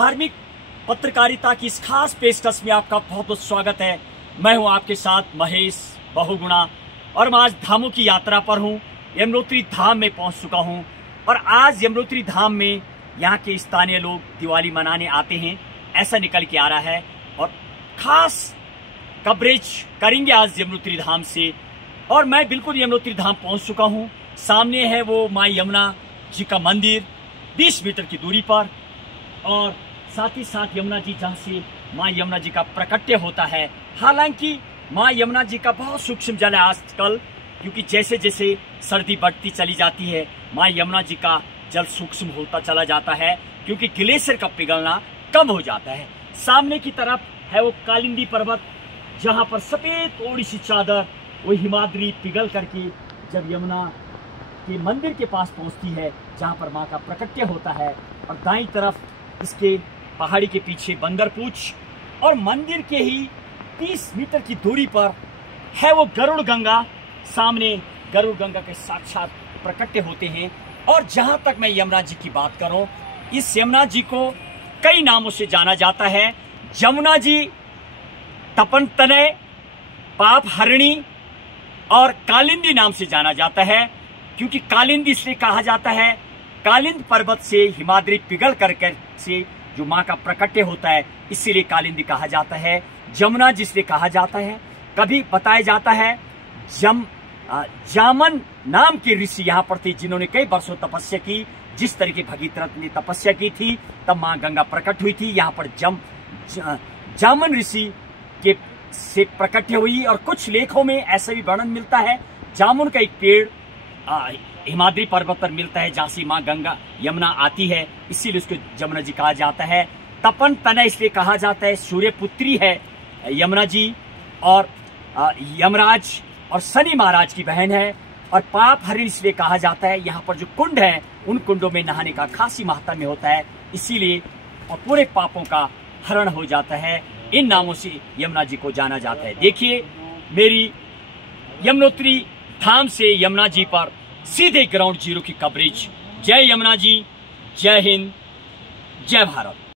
धार्मिक पत्रकारिता की इस खास पेशकश में आपका बहुत बहुत स्वागत है। मैं हूं आपके साथ महेश बहुगुणा और मैं आज धामों की यात्रा पर हूं। यमुनोत्री धाम में पहुंच चुका हूं और आज यमुनोत्री धाम में यहां के स्थानीय लोग दिवाली मनाने आते हैं, ऐसा निकल के आ रहा है और खास कवरेज करेंगे आज यमुनोत्री धाम से। और मैं बिल्कुल यमुनोत्री धाम पहुंच चुका हूं। सामने है वो माँ यमुना जी का मंदिर 20 मीटर की दूरी पर, और साथ ही साथ यमुना जी जहाँ से माँ यमुना जी का प्रकट्य होता है। हालांकि माँ यमुना जी का बहुत सूक्ष्म जल है आजकल, क्योंकि जैसे जैसे सर्दी बढ़ती चली जाती है माँ यमुना जी का जल सूक्ष्म होता चला जाता है, क्योंकि ग्लेशियर का पिघलना कम हो जाता है। सामने की तरफ है वो कालिंदी पर्वत, जहाँ पर सफेद थोड़ी सी चादर वो हिमाद्री पिघल करके जब यमुना के मंदिर के पास पहुंचती है, जहाँ पर माँ का प्रकट्य होता है। और दाईं तरफ इसके पहाड़ी के पीछे बंदरपूछ, और मंदिर के ही 30 मीटर की दूरी पर है वो गरुड़ गंगा। सामने गरुड़ गंगा के साक्षात प्रकट्य होते हैं। और जहां तक मैं यमुना जी की बात करूं, इस यमुना जी को कई नामों से जाना जाता है। जमुना जी, तपन तनय, पाप हरिणी और कालिंदी नाम से जाना जाता है, क्योंकि कालिंदी इसलिए कहा जाता है, कालिंद पर्वत से हिमाद्री पिघल करके से जो माँ का प्रकट्य होता है, इसीलिए कालिंदी कहा जाता है। जमुना जिसलिए कहा जाता है, कभी बताया जाता है जामन नाम के ऋषि यहाँ पर थे, जिन्होंने कई वर्षों तपस्या की। जिस तरीके भगीरथ ने तपस्या की थी तब माँ गंगा प्रकट हुई थी। यहाँ पर जामन ऋषि के से प्रकट हुई। और कुछ लेखों में ऐसा भी वर्णन मिलता है, जामुन का एक पेड़ हिमाद्री पर्वत पर मिलता है, जहाँ से माँ गंगा यमुना आती है, इसीलिए उसको जमुना जी कहा जाता है। तपन तनय इसलिए कहा जाता है, सूर्यपुत्री है यमुना जी, और यमराज और शनि महाराज की बहन है। और पाप हरिणी इसलिए कहा जाता है, यहाँ पर जो कुंड है उन कुंडों में नहाने का खासी महात्म्य होता है, इसीलिए और पूरे पापों का हरण हो जाता है। इन नामों से यमुना जी को जाना जाता है। देखिए मेरी यमुनोत्री धाम से यमुना जी पर सीधे ग्राउंड जीरो की कवरेज। जय यमुना जी, जय हिंद, जय भारत।